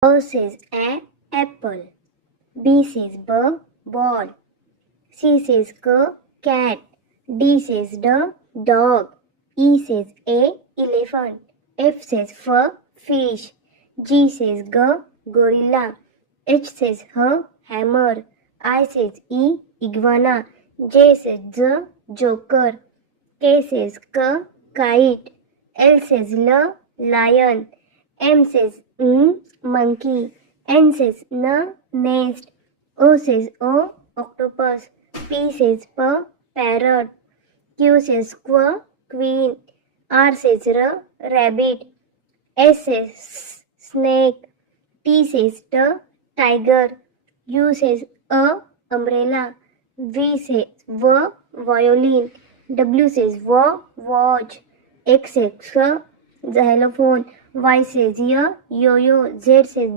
A says apple. B says ball. C says cat. D says dog. E says elephant. F says fish. G says gorilla. H says hammer. I says iguana. J says joker. K says kite. L says lion. M says monkey. N says nest. O says octopus. P says parrot. Q says queen. R says rabbit. S says snake. T says tiger. U says umbrella. V says violin. W says watch. X says xylophone. Y says yo-yo. Z says